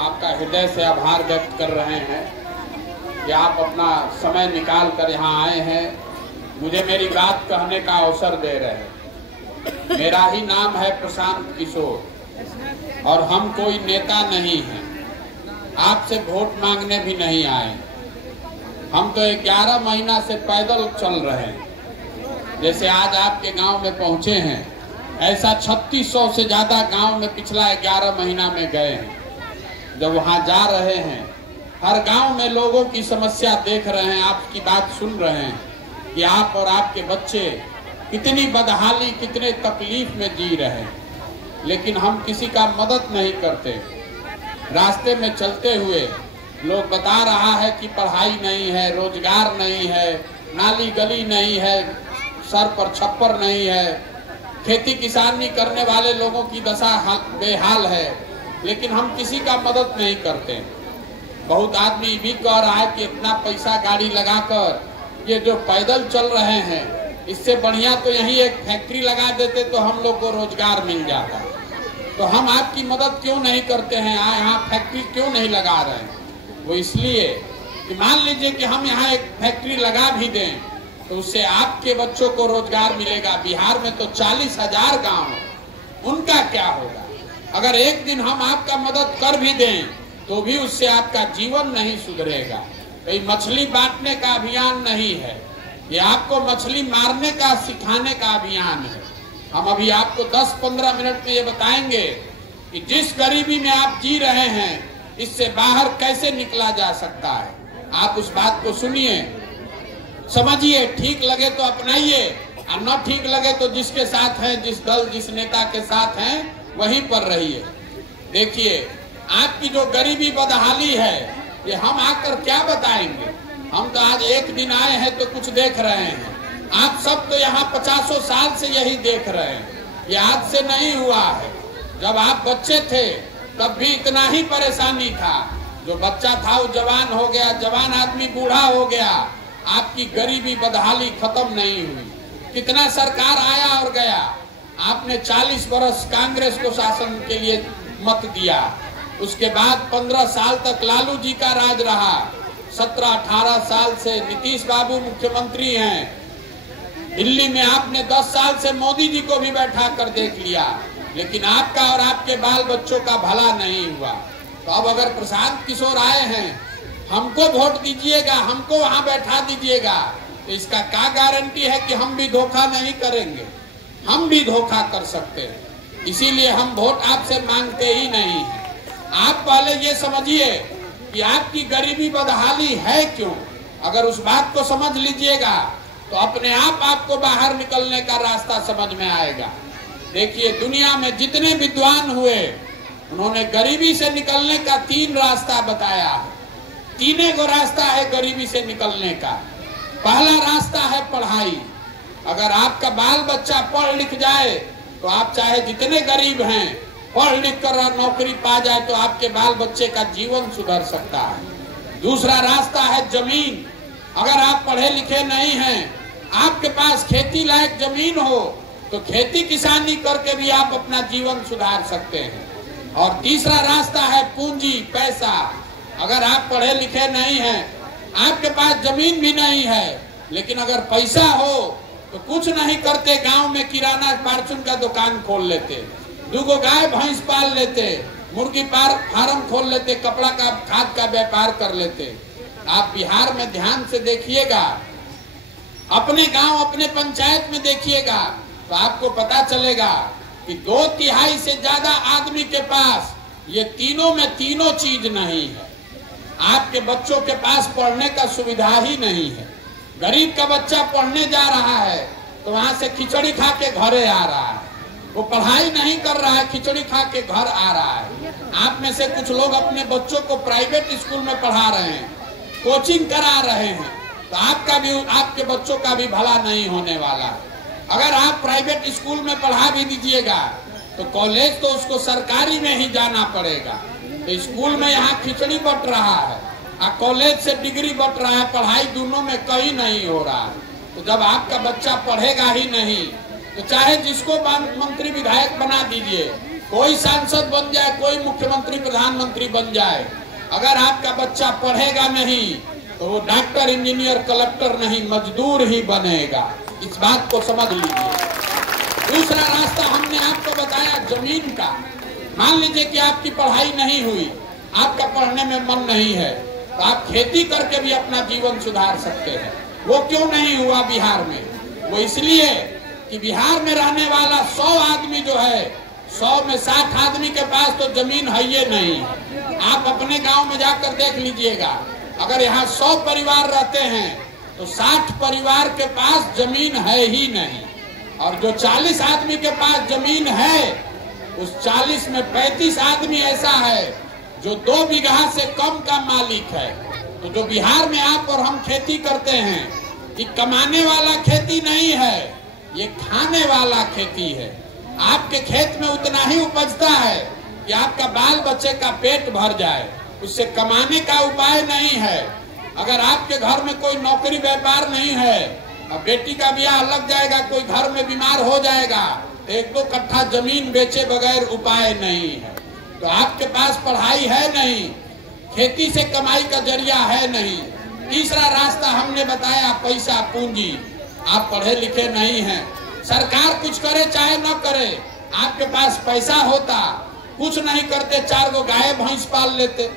आपका हृदय से आभार व्यक्त कर रहे हैं कि आप अपना समय निकाल कर यहाँ आए हैं, मुझे मेरी बात कहने का अवसर दे रहे हैं। मेरा ही नाम है प्रशांत किशोर और हम कोई नेता नहीं हैं, आपसे वोट मांगने भी नहीं आए। हम तो 11 महीना से पैदल चल रहे हैं। जैसे आज आपके गांव में पहुंचे हैं, ऐसा 3600 से ज्यादा गांव में पिछला 11 महीना में गए हैं। जब वहां जा रहे हैं, हर गांव में लोगों की समस्या देख रहे हैं, आपकी बात सुन रहे हैं कि आप और आपके बच्चे कितनी बदहाली, कितने तकलीफ में जी रहे हैं। लेकिन हम किसी का मदद नहीं करते। रास्ते में चलते हुए लोग बता रहा है कि पढ़ाई नहीं है, रोजगार नहीं है, नाली गली नहीं है, सर पर छप्पर नहीं है, खेती किसानी करने वाले लोगों की दशा बेहाल है, लेकिन हम किसी का मदद नहीं करते। बहुत आदमी भी कह रहा है कि इतना पैसा गाड़ी लगाकर ये जो पैदल चल रहे हैं, इससे बढ़िया तो यही एक फैक्ट्री लगा देते तो हम लोग को रोजगार मिल जाता। तो हम आपकी मदद क्यों नहीं करते हैं, यहाँ फैक्ट्री क्यों नहीं लगा रहे हैं? वो इसलिए कि मान लीजिए कि हम यहाँ एक फैक्ट्री लगा भी दें तो उससे आपके बच्चों को रोजगार मिलेगा। बिहार में तो 40,000 गांव, उनका क्या होगा? अगर एक दिन हम आपका मदद कर भी दें तो भी उससे आपका जीवन नहीं सुधरेगा। तो ये मछली बांटने का अभियान नहीं है, ये आपको मछली मारने का, सिखाने का अभियान है। हम अभी आपको 10-15 मिनट में ये बताएंगे कि जिस गरीबी में आप जी रहे हैं, इससे बाहर कैसे निकला जा सकता है। आप उस बात को सुनिए, समझिए, ठीक लगे तो अपनाइए और न ठीक लगे तो जिसके साथ हैं, जिस दल, जिस नेता के साथ हैं, वहीं पर रहिए। देखिए, आपकी जो गरीबी बदहाली है, ये हम आकर क्या बताएंगे? हम तो आज एक दिन आए हैं तो कुछ देख रहे हैं। आप सब तो यहाँ 50 साल से यही देख रहे हैं। ये आज से नहीं हुआ है। जब आप बच्चे थे तब भी इतना ही परेशानी था। जो बच्चा था वो जवान हो गया, जवान आदमी बूढ़ा हो गया। आपकी गरीबी बदहाली खत्म नहीं हुई। कितना सरकार आया और गया। आपने 40 वर्ष कांग्रेस को शासन के लिए मत दिया। उसके बाद 15 साल तक लालू जी का राज रहा। 17-18 साल से नीतीश बाबू मुख्यमंत्री हैं। दिल्ली में आपने 10 साल से मोदी जी को भी बैठा कर देख लिया, लेकिन आपका और आपके बाल बच्चों का भला नहीं हुआ। तो अब अगर प्रशांत किशोर आए हैं, हमको वोट दीजिएगा, हमको वहां बैठा दीजिएगा, तो इसका क्या गारंटी है कि हम भी धोखा नहीं करेंगे? हम भी धोखा कर सकते हैं। इसीलिए हम वोट आपसे मांगते ही नहीं है। आप पहले ये समझिए कि आपकी गरीबी बदहाली है क्यों। अगर उस बात को समझ लीजिएगा तो अपने आप आपको बाहर निकलने का रास्ता समझ में आएगा। देखिए, दुनिया में जितने विद्वान हुए, उन्होंने गरीबी से निकलने का 3 रास्ता बताया है। तीने को रास्ता है गरीबी से निकलने का। पहला रास्ता है पढ़ाई। अगर आपका बाल बच्चा पढ़ लिख जाए तो आप चाहे जितने गरीब हैं, पढ़ लिख कर नौकरी पा जाए तो आपके बाल बच्चे का जीवन सुधर सकता है। दूसरा रास्ता है जमीन। अगर आप पढ़े लिखे नहीं हैं, आपके पास खेती लायक जमीन हो तो खेती किसानी करके भी आप अपना जीवन सुधार सकते हैं। और तीसरा रास्ता है पूंजी, पैसा। अगर आप पढ़े लिखे नहीं हैं, आपके पास जमीन भी नहीं है, लेकिन अगर पैसा हो तो कुछ नहीं करते, गांव में किराना फार्चून का दुकान खोल लेते, 2 गाय भैंस पाल लेते, मुर्गी फार्म खोल लेते, कपड़ा का, खाद का व्यापार कर लेते। आप बिहार में ध्यान से देखिएगा, अपने गांव, अपने पंचायत में देखिएगा तो आपको पता चलेगा कि 2/3 से ज्यादा आदमी के पास ये तीनों में तीनों चीज नहीं है। आपके बच्चों के पास पढ़ने का सुविधा ही नहीं है। गरीब का बच्चा पढ़ने जा रहा है तो वहां से खिचड़ी खा के घरे आ रहा है। वो पढ़ाई नहीं कर रहा है, खिचड़ी खा के घर आ रहा है। आप में से कुछ लोग अपने बच्चों को प्राइवेट स्कूल में पढ़ा रहे हैं, कोचिंग करा रहे हैं, तो आपका भी, आपके बच्चों का भी भला नहीं होने वाला है। अगर आप प्राइवेट स्कूल में पढ़ा भी दीजिएगा तो कॉलेज तो उसको सरकारी में ही जाना पड़ेगा। तो स्कूल में यहाँ खिचड़ी बट रहा है और कॉलेज से डिग्री बट रहा है, पढ़ाई दोनों में कहीं नहीं हो रहा है। तो जब आपका बच्चा पढ़ेगा ही नहीं तो चाहे जिसको मंत्री विधायक बना दीजिए, कोई सांसद बन जाए, कोई मुख्यमंत्री प्रधानमंत्री बन जाए, अगर आपका बच्चा पढ़ेगा नहीं तो वो डॉक्टर, इंजीनियर, कलेक्टर नहीं, मजदूर ही बनेगा। इस बात को समझ लीजिए। दूसरा रास्ता हमने आपको बताया जमीन का। मान लीजिए कि आपकी पढ़ाई नहीं हुई, आपका पढ़ने में मन नहीं है, तो आप खेती करके भी अपना जीवन सुधार सकते हैं। वो क्यों नहीं हुआ बिहार में? वो इसलिए कि बिहार में रहने वाला 100 आदमी जो है, 100 में 60 आदमी के पास तो जमीन है ही नहीं। आप अपने गांव में जाकर देख लीजिएगा, अगर यहाँ 100 परिवार रहते हैं तो 60 परिवार के पास जमीन है ही नहीं। और जो 40 आदमी के पास जमीन है, उस 40 में 35 आदमी ऐसा है जो 2 बीघा से कम का मालिक है। तो जो बिहार में आप और हम खेती करते हैं, ये कमाने वाला खेती नहीं है, ये खाने वाला खेती है। आपके खेत में उतना ही उपजता है कि आपका बाल बच्चे का पेट भर जाए, उससे कमाने का उपाय नहीं है। अगर आपके घर में कोई नौकरी व्यापार नहीं है, अब बेटी का ब्याह लग जाएगा, कोई घर में बीमार हो जाएगा, तो 1-2 कट्ठा जमीन बेचे बगैर उपाय नहीं है। तो आपके पास पढ़ाई है नहीं, खेती से कमाई का जरिया है नहीं। तीसरा रास्ता हमने बताया पैसा, पूंजी। आप पढ़े लिखे नहीं हैं, सरकार कुछ करे चाहे न करे, आपके पास पैसा होता, कुछ नहीं करते, 4 गो गाय भैंस पाल लेते।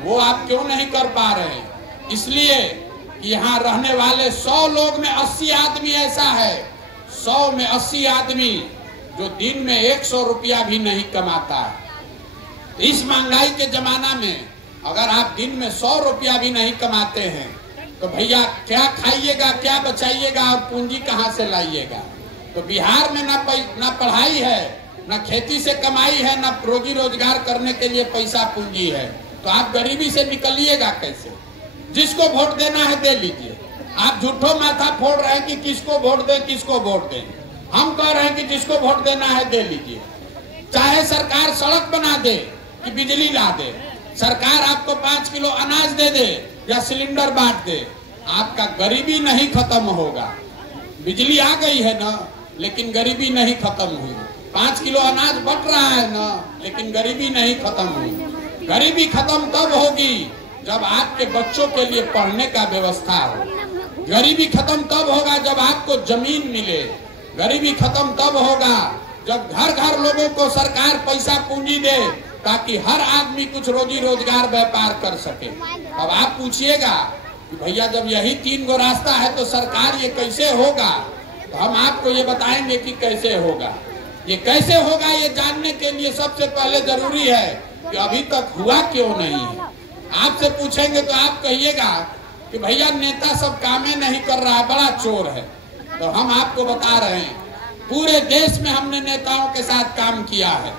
वो आप क्यों नहीं कर पा रहे? इसलिए कि यहाँ रहने वाले 100 लोग में 80 आदमी ऐसा है, 100 में 80 आदमी जो दिन में 100 रुपया भी नहीं कमाता है। इस महंगाई के जमाना में अगर आप दिन में 100 रुपया भी नहीं कमाते हैं तो भैया क्या खाइएगा, क्या बचाइएगा और पूंजी कहाँ से लाइएगा? तो बिहार में ना पढ़ाई है, ना खेती से कमाई है, ना रोजी रोजगार करने के लिए पैसा पूंजी है, तो आप गरीबी से निकलिएगा कैसे? जिसको वोट देना है दे लीजिए। आप झूठो माथा फोड़ रहे हैं कि किसको वोट दें, किसको वोट दें। हम कह रहे हैं कि जिसको वोट देना है दे लीजिए। चाहे सरकार सड़क बना दे कि बिजली ला दे, सरकार आपको 5 किलो अनाज दे दे या सिलेंडर बांट दे, आपका गरीबी नहीं खत्म होगा। बिजली आ गई है ना, लेकिन गरीबी नहीं खत्म हुई। 5 किलो अनाज बट रहा है ना, लेकिन गरीबी नहीं खत्म हुई। गरीबी खत्म तब होगी जब आपके बच्चों के लिए पढ़ने का व्यवस्था हो। गरीबी खत्म तब होगा जब आपको जमीन मिले। गरीबी खत्म तब होगा जब घर घर लोगों को सरकार पैसा पूंजी दे, ताकि हर आदमी कुछ रोजी रोजगार व्यापार कर सके। अब आप पूछिएगा कि भैया जब यही 3 गो रास्ता है तो सरकार ये कैसे होगा? तो हम आपको ये बताएंगे कि कैसे होगा। ये कैसे होगा ये जानने के लिए सबसे पहले जरूरी है कि अभी तक हुआ क्यों नहीं है। आपसे पूछेंगे तो आप कहिएगा कि भैया नेता सब कामें नहीं कर रहा है, बड़ा चोर है। तो हम आपको बता रहे हैं, पूरे देश में हमने नेताओं के साथ काम किया है।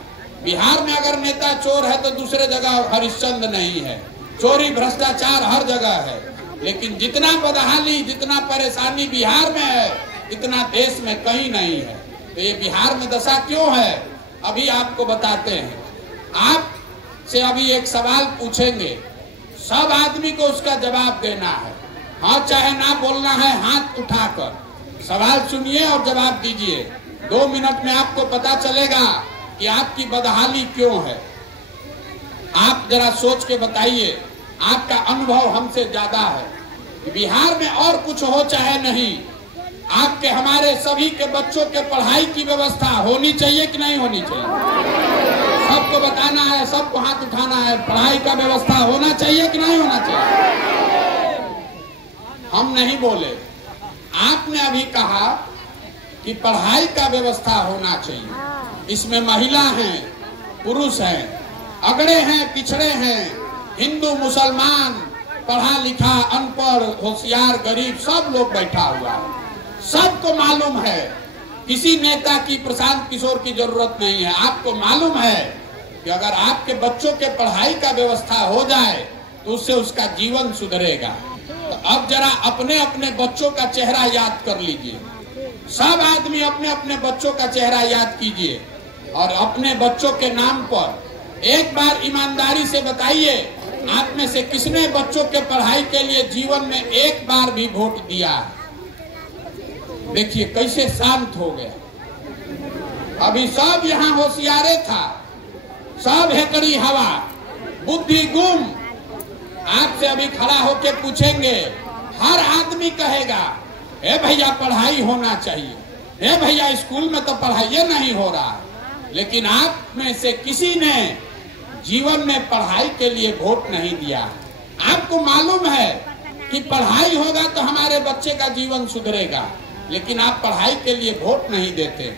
बिहार में अगर नेता चोर है तो दूसरे जगह हरिश्चंद्र नहीं है। चोरी भ्रष्टाचार हर जगह है, लेकिन जितना बदहाली, जितना परेशानी बिहार में है, इतना देश में कहीं नहीं है। तो ये बिहार में दशा क्यों है, अभी आपको बताते हैं। आपसे अभी एक सवाल पूछेंगे, सब आदमी को उसका जवाब देना है, हाँ चाहे ना बोलना है, हाथ उठाकर सवाल सुनिए और जवाब दीजिए। 2 मिनट में आपको पता चलेगा कि आपकी बदहाली क्यों है। आप जरा सोच के बताइए, आपका अनुभव हमसे ज्यादा है। बिहार में और कुछ हो चाहे नहीं, आपके हमारे सभी के बच्चों के पढ़ाई की व्यवस्था होनी चाहिए कि नहीं होनी चाहिए? सबको बताना है, सबको हाथ उठाना है, पढ़ाई का व्यवस्था होना चाहिए कि नहीं होना चाहिए? हम नहीं बोले, आपने अभी कहा कि पढ़ाई का व्यवस्था होना चाहिए। इसमें महिला हैं, पुरुष हैं, अगड़े हैं, पिछड़े हैं, हिंदू मुसलमान, पढ़ा लिखा, अनपढ़, होशियार, गरीब, सब लोग बैठा हुआ है। सबको मालूम है किसी नेता की, प्रशांत किशोर की जरूरत नहीं है। आपको मालूम है कि अगर आपके बच्चों के पढ़ाई का व्यवस्था हो जाए तो उससे उसका जीवन सुधरेगा। तो अब जरा अपने अपने बच्चों का चेहरा याद कर लीजिए। सब आदमी अपने अपने बच्चों का चेहरा याद कीजिए और अपने बच्चों के नाम पर एक बार ईमानदारी से बताइए, आप में से किसने बच्चों के पढ़ाई के लिए जीवन में एक बार भी वोट दिया? देखिए कैसे शांत हो गया। अभी सब यहाँ होशियारे था, सब हेकड़ी हवा, बुद्धि गुम। आपसे अभी खड़ा होके पूछेंगे, हर आदमी कहेगा ए भैया पढ़ाई होना चाहिए, ए भैया स्कूल में तो पढ़ाई नहीं हो रहा है। लेकिन आप में से किसी ने जीवन में पढ़ाई के लिए वोट नहीं दिया। आपको मालूम है कि पढ़ाई होगा तो हमारे बच्चे का जीवन सुधरेगा, लेकिन आप पढ़ाई के लिए वोट नहीं देते।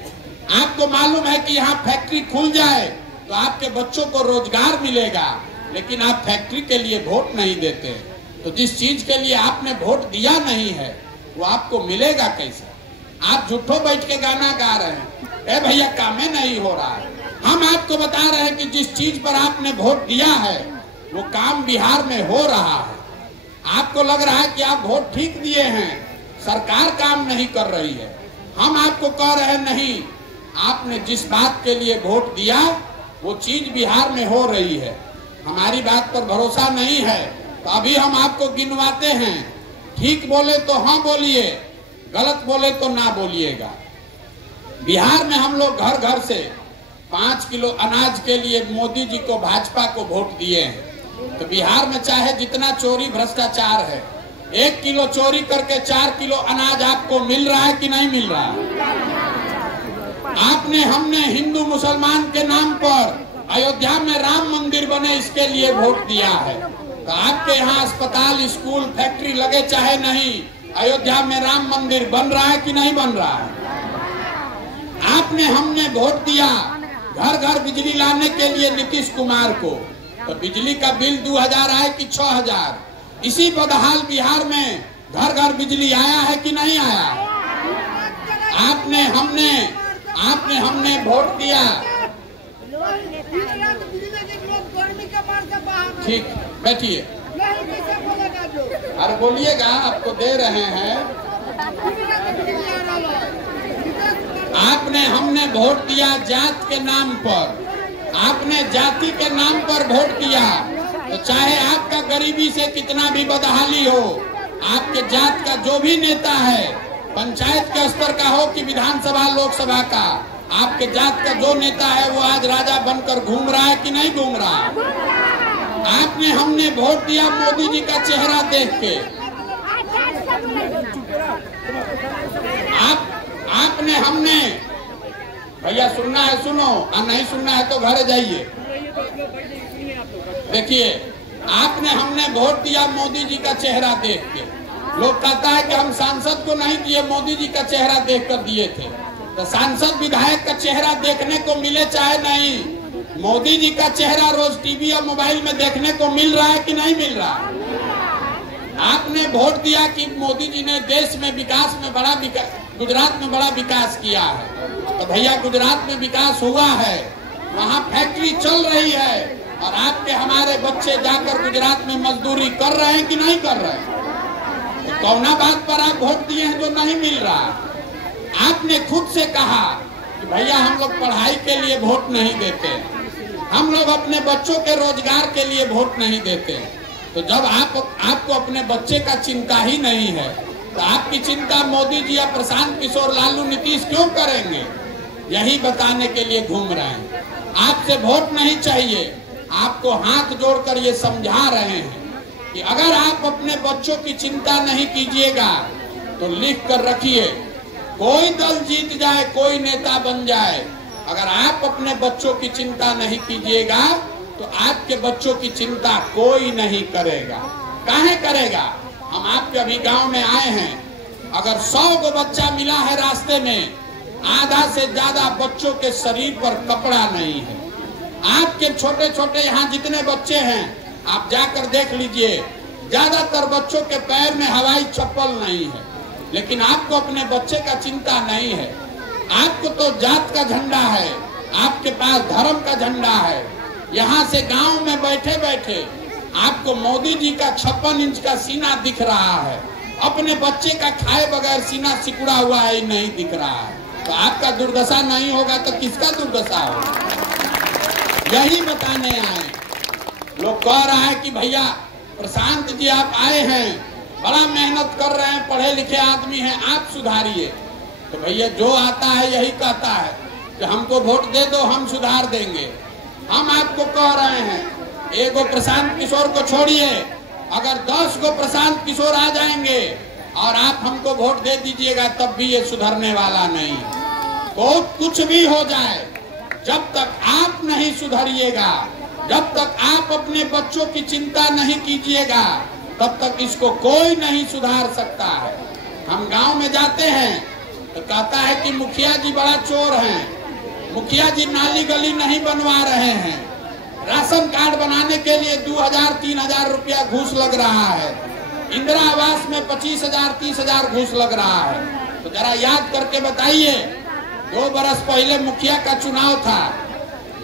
आपको मालूम है कि यहाँ फैक्ट्री खुल जाए तो आपके बच्चों को रोजगार मिलेगा, लेकिन आप फैक्ट्री के लिए वोट नहीं देते। तो जिस चीज के लिए आपने वोट दिया नहीं है वो आपको मिलेगा कैसे? आप झूठो बैठ के गाना गा रहे हैं, ए भैया काम नहीं हो रहा है। हम आपको बता रहे हैं कि जिस चीज पर आपने वोट दिया है वो काम बिहार में हो रहा है। आपको लग रहा है कि आप वोट ठीक दिए हैं, सरकार काम नहीं कर रही है। हम आपको कह रहे हैं नहीं, आपने जिस बात के लिए वोट दिया वो चीज बिहार में हो रही है। हमारी बात पर भरोसा नहीं है तो अभी हम आपको गिनवाते हैं। ठीक बोले तो हाँ बोलिए, गलत बोले तो ना बोलिएगा। बिहार में हम लोग घर घर से 5 किलो अनाज के लिए मोदी जी को, भाजपा को वोट दिए हैं। तो बिहार में चाहे जितना चोरी भ्रष्टाचार है, 1 किलो चोरी करके 4 किलो अनाज आपको मिल रहा है कि नहीं मिल रहा है? आपने, हमने हिंदू मुसलमान के नाम पर अयोध्या में राम मंदिर बने इसके लिए वोट दिया है। तो आपके यहाँ अस्पताल, स्कूल, फैक्ट्री लगे चाहे नहीं, अयोध्या में राम मंदिर बन रहा है कि नहीं बन रहा है? आपने, हमने वोट दिया घर घर बिजली लाने के लिए नीतीश कुमार को। तो बिजली का बिल 2000 आए कि 6000? इसी बदहाल बिहार में घर घर बिजली आया है कि नहीं आया? आपने, हमने वोट दिया। ठीक, बैठिए। अरे बोलिएगा, आपको दे रहे हैं। आपने, हमने वोट दिया जात के नाम पर। आपने जाति के नाम पर वोट दिया। तो चाहे आपका गरीबी से कितना भी बदहाली हो, आपके जात का जो भी नेता है, पंचायत के स्तर का हो कि विधानसभा लोकसभा का, आपके जात का जो नेता है वो आज राजा बनकर घूम रहा है कि नहीं घूम रहा? आपने, हमने वोट दिया मोदी जी का चेहरा देख के। आपने, हमने, भैया सुनना है सुनो, और नहीं सुनना है तो घर जाइए। देखिए, आपने, हमने वोट दिया मोदी जी का चेहरा देख के। लोग कहता है कि हम सांसद को नहीं दिए, मोदी जी का चेहरा देखकर दिए थे। तो सांसद विधायक का चेहरा देखने को मिले चाहे नहीं, मोदी जी का चेहरा रोज टीवी और मोबाइल में देखने को मिल रहा है कि नहीं मिल रहा? आपने वोट दिया कि मोदी जी ने देश में विकास में बड़ा विकास, गुजरात में बड़ा विकास किया है। तो भैया गुजरात में विकास हुआ है, वहाँ फैक्ट्री चल रही है, और आपके हमारे बच्चे जाकर गुजरात में मजदूरी कर रहे हैं कि नहीं कर रहे हैं? तो कौना बात पर आप वोट दिए हैं जो नहीं मिल रहा? आपने खुद से कहा कि भैया हम लोग पढ़ाई के लिए वोट नहीं देते, हम लोग अपने बच्चों के रोजगार के लिए वोट नहीं देते। तो जब आपको अपने बच्चे का चिंता ही नहीं है तो आपकी चिंता मोदी जी या प्रशांत किशोर, लालू, नीतीश क्यों करेंगे? यही बताने के लिए घूम रहे हैं। आपसे वोट नहीं चाहिए, आपको हाथ जोड़कर ये समझा रहे हैं कि अगर आप अपने बच्चों की चिंता नहीं कीजिएगा तो लिख कर रखिए, कोई दल जीत जाए, कोई नेता बन जाए, अगर आप अपने बच्चों की चिंता नहीं कीजिएगा तो आपके बच्चों की चिंता कोई नहीं करेगा। काहे करेगा? हम आपके अभी गांव में आए हैं, अगर 100 को बच्चा मिला है रास्ते में, आधा से ज्यादा बच्चों के शरीर पर कपड़ा नहीं है। आपके छोटे छोटे यहाँ जितने बच्चे हैं आप जाकर देख लीजिए, ज्यादातर बच्चों के पैर में हवाई चप्पल नहीं है। लेकिन आपको अपने बच्चे का चिंता नहीं है। आपको तो जात का झंडा है, आपके पास धर्म का झंडा है। यहाँ से गांव में बैठे बैठे आपको मोदी जी का 56 इंच का सीना दिख रहा है, अपने बच्चे का खाए बगैर सीना सिकुड़ा हुआ है नहीं दिख रहा है। तो आपका दुर्दशा नहीं होगा तो किसका दुर्दशा होगा? यही बताने आए। लोग कह रहा है कि भैया प्रशांत जी आप आए हैं, बड़ा मेहनत कर रहे हैं, पढ़े लिखे आदमी हैं, आप सुधारिए। तो भैया जो आता है यही कहता है कि हमको वोट दे दो हम सुधार देंगे। हम आपको कह रहे हैं, एगो प्रशांत किशोर को छोड़िए, अगर 10 गो प्रशांत किशोर आ जाएंगे और आप हमको वोट दे दीजिएगा, तब भी ये सुधरने वाला नहीं। कुछ भी हो जाए, जब तक आप नहीं सुधरिएगा, जब तक आप अपने बच्चों की चिंता नहीं कीजिएगा, तब तक इसको कोई नहीं सुधार सकता है। हम गांव में जाते हैं तो कहता है कि मुखिया जी बड़ा चोर हैं, मुखिया जी नाली गली नहीं बनवा रहे हैं, राशन कार्ड बनाने के लिए 2000-3000 रुपया घूस लग रहा है, इंदिरा आवास में 25,000-30,000 घूस लग रहा है। तो जरा याद करके बताइए, 2 बरस पहले मुखिया का चुनाव था,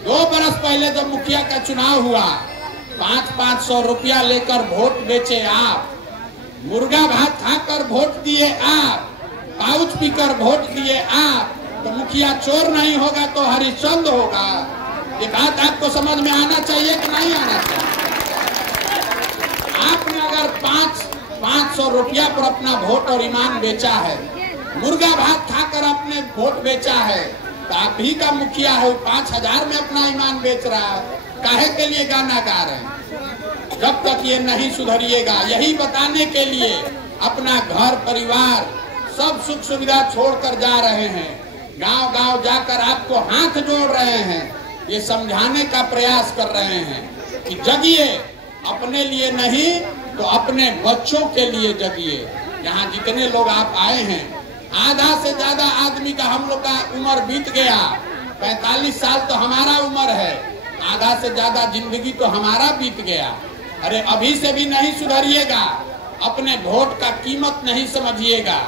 2 बरस पहले जब मुखिया का चुनाव हुआ, 500 रुपया लेकर वोट बेचे आप, मुर्गा भात खाकर वोट दिए आप, पाउच पीकर वोट दिए आप, तो मुखिया चोर नहीं होगा तो हरिश्चंद्र होगा। ये बात आपको समझ में आना चाहिए कि नहीं आना चाहिए? आपने अगर 500 रुपया पर अपना वोट और ईमान बेचा है, मुर्गा भात खाकर अपने वोट बेचा है, तो आप ही का मुखिया है, 5000 में अपना ईमान बेच रहा है, काहे के लिए गाना गा रहे हैं? जब तक ये नहीं सुधरिएगा, यही बताने के लिए अपना घर परिवार सब सुख सुविधा छोड़कर जा रहे हैं, गांव गांव जाकर आपको हाथ जोड़ रहे हैं, ये समझाने का प्रयास कर रहे हैं कि जगिए, अपने लिए नहीं तो अपने बच्चों के लिए जगिए। यहाँ जितने लोग आप आए हैं, आधा से ज्यादा आदमी का हम लोग का उम्र बीत गया, 45 साल तो हमारा उम्र है, आधा से ज्यादा जिंदगी तो हमारा बीत गया। अरे अभी से भी नहीं सुधरिएगा, अपने वोट का कीमत नहीं समझिएगा,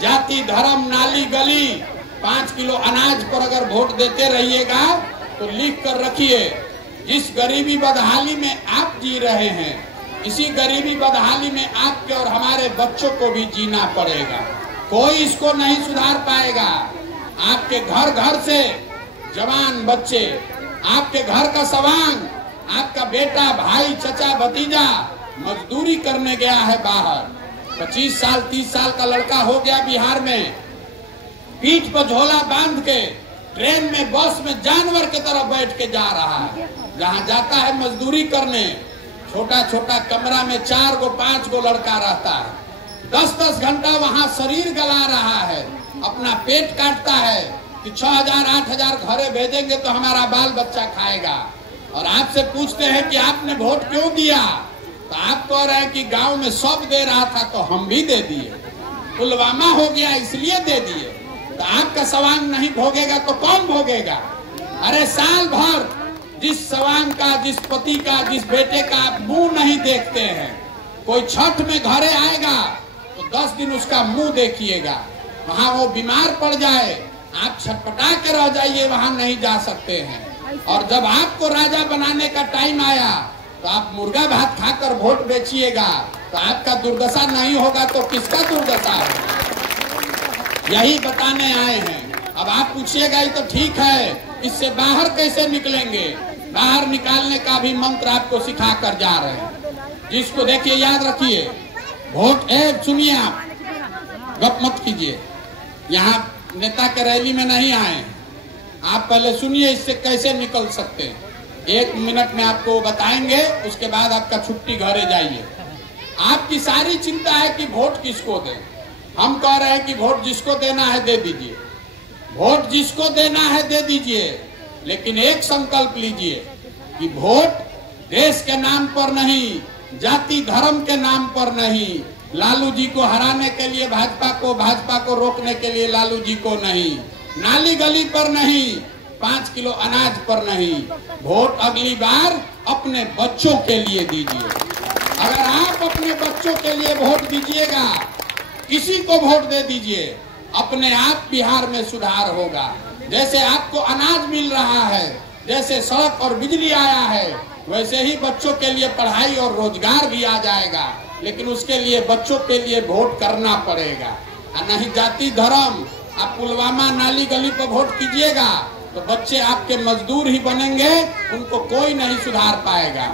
जाति धर्म नाली गली 5 किलो अनाज पर अगर वोट देते रहिएगा तो लिख कर रखिए, जिस गरीबी बदहाली में आप जी रहे हैं, इसी गरीबी बदहाली में आपके और हमारे बच्चों को भी जीना पड़ेगा। कोई इसको नहीं सुधार पाएगा। आपके घर घर से जवान बच्चे, आपके घर का सवांग, आपका बेटा भाई चचा भतीजा मजदूरी करने गया है बाहर, 25 साल 30 साल का लड़का हो गया बिहार में, पीठ पर झोला बांध के ट्रेन में बस में जानवर की तरह बैठ के जा रहा है। जहाँ जाता है मजदूरी करने, छोटा छोटा कमरा में 4 गो 5 गो लड़का रहता है, 10-10 घंटा वहाँ शरीर गला रहा है, अपना पेट काटता है कि 6,000-8,000 घरे भेजेंगे तो हमारा बाल बच्चा खाएगा। और आपसे पूछते हैं कि आपने वोट क्यों दिया, तो आप कह रहे हैं कि गांव में सब दे रहा था तो हम भी दे दिए, पुलवामा हो गया इसलिए दे दिए। तो आपका सवांग नहीं भोगेगा तो कौन भोगेगा? अरे साल भर जिस सवांग का, जिस पति का, जिस बेटे का आप मुंह नहीं देखते हैं, कोई छठ में घरे आएगा तो 10 दिन उसका मुंह देखिएगा, वहाँ वो बीमार पड़ जाए, आप छटपटा के रह जाइए, वहाँ नहीं जा सकते हैं। और जब आपको राजा बनाने का टाइम आया तो आप मुर्गा भात खाकर वोट बेचिएगा, तो आपका दुर्दशा नहीं होगा तो किसका दुर्दशा है? यही बताने आए हैं। अब आप पूछिएगा ये तो ठीक है, इससे बाहर कैसे निकलेंगे? बाहर निकालने का भी मंत्र आपको सिखा कर जा रहे हैं। जिसको देखिए, याद रखिए, वोट सुनिए, आप गप मत कीजिए, यहाँ नेता के रैली में नहीं आए, आप पहले सुनिए इससे कैसे निकल सकते हैं। 1 मिनट में आपको बताएंगे, उसके बाद आपका छुट्टी घरे जाइए। आपकी सारी चिंता है कि वोट किसको दें। हम कह रहे हैं कि वोट जिसको देना है दे दीजिए, वोट जिसको देना है दे दीजिए, लेकिन एक संकल्प लीजिए कि वोट देश के नाम पर नहीं, जाति धर्म के नाम पर नहीं, लालू जी को हराने के लिए भाजपा को रोकने के लिए लालू जी को नहीं, नाली गली पर नहीं, 5 किलो अनाज पर नहीं, वोट अगली बार अपने बच्चों के लिए दीजिए। अगर आप अपने बच्चों के लिए वोट दीजिएगा, किसी को वोट दे दीजिए, अपने आप बिहार में सुधार होगा। जैसे आपको अनाज मिल रहा है, जैसे सड़क और बिजली आया है, वैसे ही बच्चों के लिए पढ़ाई और रोजगार भी आ जाएगा। लेकिन उसके लिए बच्चों के लिए वोट करना पड़ेगा, नहीं जाति धर्म। आप पुलवामा नाली गली पर वोट कीजिएगा तो बच्चे आपके मजदूर ही बनेंगे, उनको कोई नहीं सुधार पाएगा।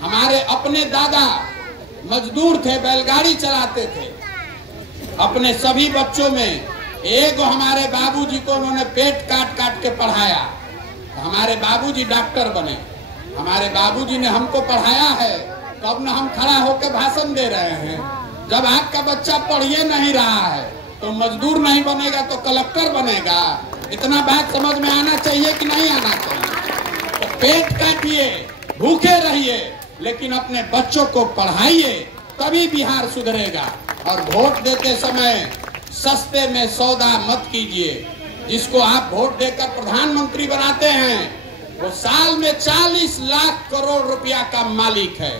हमारे अपने दादा मजदूर थे, बैलगाड़ी चलाते थे, अपने सभी बच्चों में एक हमारे बाबूजी को उन्होंने पेट काट काट के पढ़ाया, हमारे बाबूजी डॉक्टर बने। हमारे बाबूजी ने हमको पढ़ाया है, तब न हम खड़ा होकर भाषण दे रहे हैं। जब आपका बच्चा पढ़िए नहीं रहा है तो मजदूर नहीं बनेगा तो कलेक्टर बनेगा। इतना बात समझ में आना चाहिए कि नहीं आना चाहिए? तो पेट काटिए, भूखे रहिए, लेकिन अपने बच्चों को पढ़ाइए, तभी बिहार सुधरेगा। और वोट देते समय सस्ते में सौदा मत कीजिए। जिसको आप वोट देकर प्रधानमंत्री बनाते हैं वो साल में 40 लाख करोड़ रुपया का मालिक है।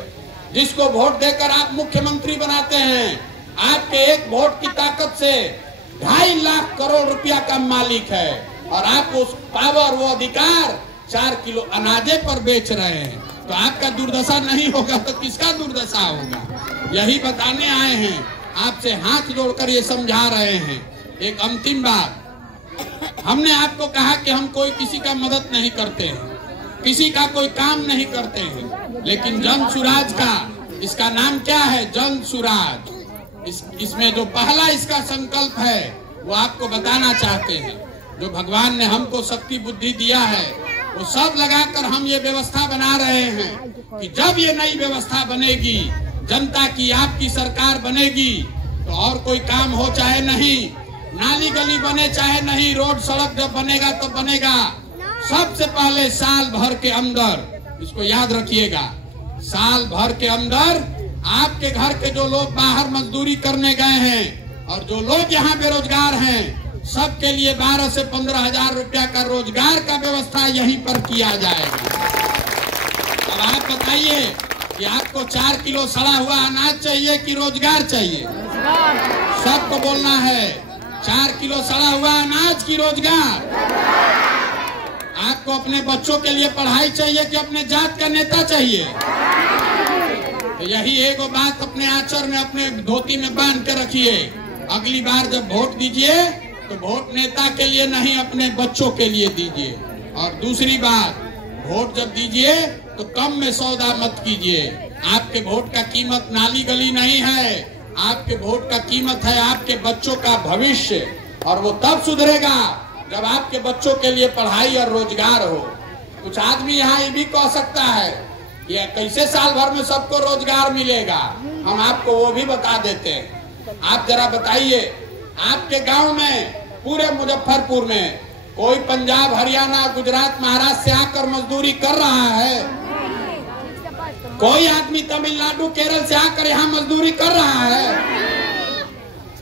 जिसको वोट देकर आप मुख्यमंत्री बनाते हैं, आपके एक वोट की ताकत से 2.5 लाख करोड़ रुपया का मालिक है। और आप उस पावर, वो अधिकार 4 किलो अनाजे पर बेच रहे हैं। तो आपका दुर्दशा नहीं होगा तो किसका दुर्दशा होगा? यही बताने आए हैं, आपसे हाथ जोड़कर ये समझा रहे हैं। एक अंतिम बात, हमने आपको कहा कि हम कोई किसी का मदद नहीं करते हैं, किसी का कोई काम नहीं करते हैं, लेकिन जन सुराज का, इसका नाम क्या है? जन सुराज। इसमें जो पहला इसका संकल्प है वो आपको बताना चाहते हैं। जो भगवान ने हमको शक्ति बुद्धि दिया है वो सब लगाकर हम ये व्यवस्था बना रहे हैं कि जब ये नई व्यवस्था बनेगी, जनता की आपकी सरकार बनेगी, तो और कोई काम हो चाहे नहीं, नाली गली बने चाहे नहीं, रोड सड़क जब बनेगा तो बनेगा, सबसे पहले साल भर के अंदर, इसको याद रखिएगा, साल भर के अंदर आपके घर के जो लोग बाहर मजदूरी करने गए हैं और जो लोग यहाँ बेरोजगार हैं, सबके लिए 12 से 15 हजार रुपया का रोजगार का व्यवस्था यहीं पर किया जाएगा। अब आप बताइए कि आपको 4 किलो सड़ा हुआ अनाज चाहिए कि रोजगार चाहिए? सबको बोलना है, 4 किलो सड़ा हुआ अनाज की रोजगार। आपको अपने बच्चों के लिए पढ़ाई चाहिए कि अपने जात का नेता चाहिए? तो यही एक बात अपने आचर में, अपने धोती में बांध के रखिए। अगली बार जब वोट दीजिए तो वोट नेता के लिए नहीं, अपने बच्चों के लिए दीजिए। और दूसरी बात, वोट जब दीजिए तो कम में सौदा मत कीजिए। आपके वोट का कीमत नाली गली नहीं है, आपके वोट का कीमत है आपके बच्चों का भविष्य। और वो तब सुधरेगा जब आपके बच्चों के लिए पढ़ाई और रोजगार हो। कुछ आदमी यहाँ ये भी कह सकता है कि कैसे साल भर में सबको रोजगार मिलेगा। हम आपको वो भी बता देते हैं। आप जरा बताइए, आपके गांव में, पूरे मुजफ्फरपुर में कोई पंजाब, हरियाणा, गुजरात, महाराष्ट्र से आकर मजदूरी कर रहा है? कोई आदमी तमिलनाडु, केरल से आकर यहाँ मजदूरी कर रहा है?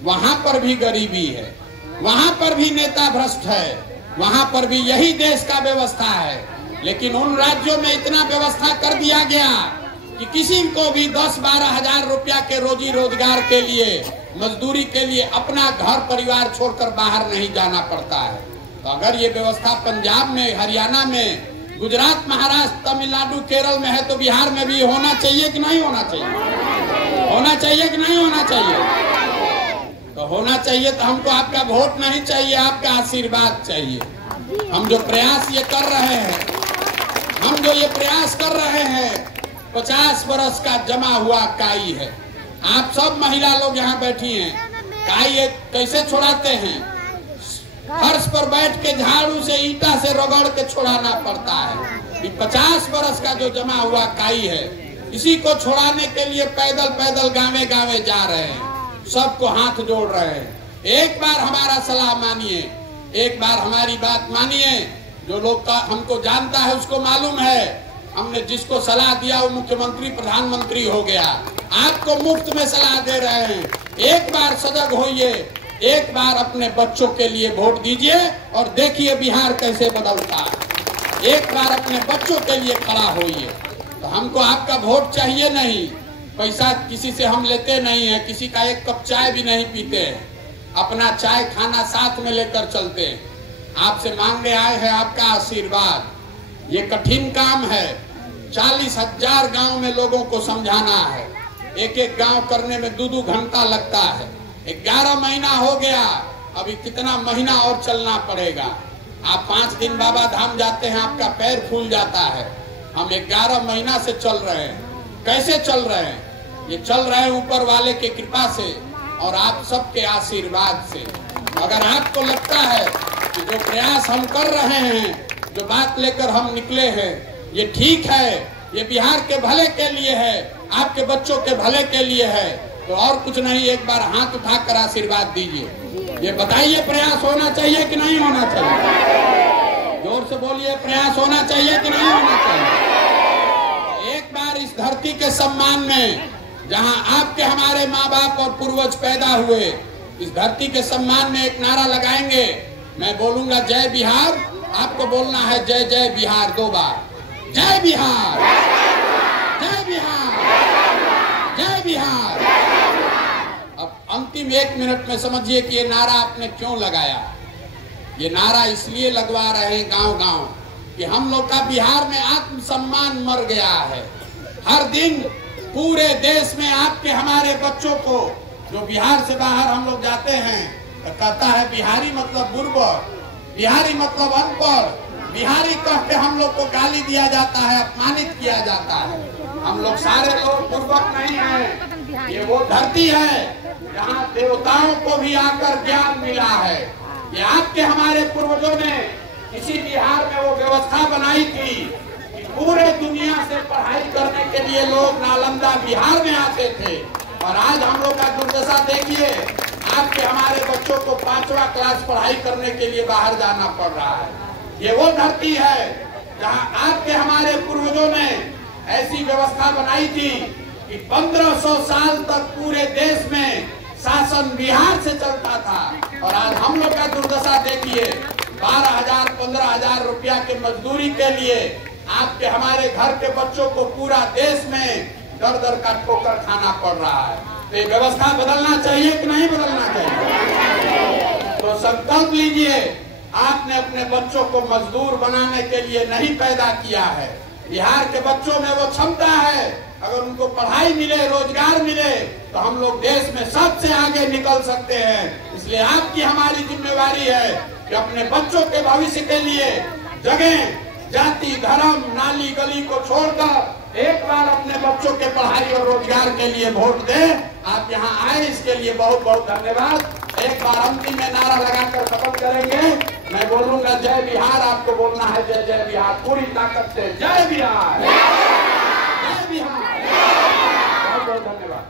वहां पर भी गरीबी है, वहां पर भी नेता भ्रष्ट है, वहां पर भी यही देश का व्यवस्था है। लेकिन उन राज्यों में इतना व्यवस्था कर दिया गया कि किसी को भी 10-12 हजार रुपया के रोजी रोजगार के लिए, मजदूरी के लिए अपना घर परिवार छोड़कर बाहर नहीं जाना पड़ता है। तो अगर ये व्यवस्था पंजाब में, हरियाणा में, गुजरात, महाराष्ट्र, तमिलनाडु, केरल में है तो बिहार में भी होना चाहिए कि नहीं होना चाहिए? होना चाहिए कि नहीं होना चाहिए? तो होना चाहिए। तो हमको आपका वोट नहीं चाहिए, आपका आशीर्वाद चाहिए। हम जो प्रयास ये कर रहे हैं, 50 बरस का जमा हुआ काई है। आप सब महिला लोग यहाँ बैठी हैं, काई कैसे छुड़ाते हैं? फर्श पर बैठ के झाड़ू से, ईंटा से रगड़ के छुड़ाना पड़ता है। ये 50 बरस का जो जमा हुआ काई है, इसी को छुड़ाने के लिए पैदल पैदल गावे गावे जा रहे हैं, सबको हाथ जोड़ रहे हैं। एक बार हमारा सलाह मानिए, एक बार हमारी बात मानिए। जो लोग का हमको जानता है उसको मालूम है, हमने जिसको सलाह दिया वो मुख्यमंत्री, प्रधानमंत्री हो गया। आपको मुफ्त में सलाह दे रहे हैं। एक बार सजग होइए, एक बार अपने बच्चों के लिए वोट दीजिए और देखिए बिहार कैसे बदलता है। एक बार अपने बच्चों के लिए खड़ा होइए। तो हमको आपका वोट चाहिए नहीं, पैसा किसी से हम लेते नहीं है, किसी का एक कप चाय भी नहीं पीते हैं, अपना चाय खाना साथ में लेकर चलते हैं। आपसे मांगने आए हैं आपका आशीर्वाद। ये कठिन काम है, 40,000 गांव में लोगों को समझाना है। एक एक गांव करने में 2-2 घंटा लगता है। 11 महीना हो गया, अभी कितना महीना और चलना पड़ेगा। आप 5 दिन बाबा धाम जाते हैं, आपका पैर फूल जाता है। हम 11 महीना से चल रहे हैं। कैसे चल रहे हैं? ये चल रहे हैं ऊपर वाले की कृपा से और आप सबके आशीर्वाद से। अगर आपको लगता है कि जो प्रयास हम कर रहे हैं, जो बात लेकर हम निकले हैं, ये ठीक है, ये बिहार के भले के लिए है, आपके बच्चों के भले के लिए है। तो और कुछ नहीं, एक बार हाथ उठाकर आशीर्वाद दीजिए। ये बताइए, प्रयास होना चाहिए कि नहीं होना चाहिए? जोर से बोलिए, प्रयास होना चाहिए कि नहीं होना चाहिए? एक बार इस धरती के सम्मान में, जहां आपके हमारे माँ बाप और पूर्वज पैदा हुए, इस धरती के सम्मान में एक नारा लगाएंगे। मैं बोलूंगा जय बिहार, आपको बोलना है जय जय बिहार 2 बार। जय बिहार, जय बिहार, जय बिहार। अब अंतिम 1 मिनट में समझिए कि ये नारा आपने क्यों लगाया। ये नारा इसलिए लगवा रहे हैं गांव गांव कि हम लोग का बिहार में आत्मसम्मान मर गया है। हर दिन पूरे देश में आपके हमारे बच्चों को, जो बिहार से बाहर हम लोग जाते हैं, तो कहता है बिहारी मतलब बुर्बक, बिहारी मतलब अनपढ़, बिहारी कह के हम लोग को गाली दिया जाता है, अपमानित किया जाता है। हम लोग सारे लोग बुर्बक नहीं हैं। ये वो धरती है जहाँ देवताओं को भी आकर ज्ञान मिला है। ये आपके हमारे पूर्वजों ने इसी बिहार में वो व्यवस्था बनाई थी कि पूरे दुनिया से पढ़ाई करने के लिए लोग नालंदा बिहार में आते थे। और आज हम लोग का दुर्दशा देखिए, आपके हमारे बच्चों को 5वां क्लास पढ़ाई करने के लिए बाहर जाना पड़ रहा है। ये वो धरती है जहां आपके हमारे पूर्वजों ने ऐसी व्यवस्था बनाई थी कि 1500 साल तक पूरे देश में शासन बिहार से चलता था। और आज हम लोग का दुर्दशा देखिए, 12,000 15,000 रुपया के मजदूरी के लिए आपके हमारे घर के बच्चों को पूरा देश में दर दर का ठोकर खाना पड़ रहा है। तो ये व्यवस्था बदलना चाहिए कि नहीं बदलना चाहिए? तो संकल्प लीजिए, आपने अपने बच्चों को मजदूर बनाने के लिए नहीं पैदा किया है। बिहार के बच्चों में वो क्षमता है, अगर उनको पढ़ाई मिले, रोजगार मिले, तो हम लोग देश में सबसे आगे निकल सकते हैं। इसलिए आपकी हमारी जिम्मेवारी है कि अपने बच्चों के भविष्य के लिए जगह, जाति, धर्म, नाली गली को छोड़कर एक बार अपने बच्चों के पढ़ाई और रोजगार के लिए वोट दें। आप यहाँ आए, इसके लिए बहुत बहुत धन्यवाद। एक बार अंतिम में नारा लगाकर शपथ करेंगे। मैं बोलूंगा जय बिहार, आपको बोलना है जय जय बिहार, पूरी ताकत से जय बिहार, जय बिहार। बहुत बहुत धन्यवाद।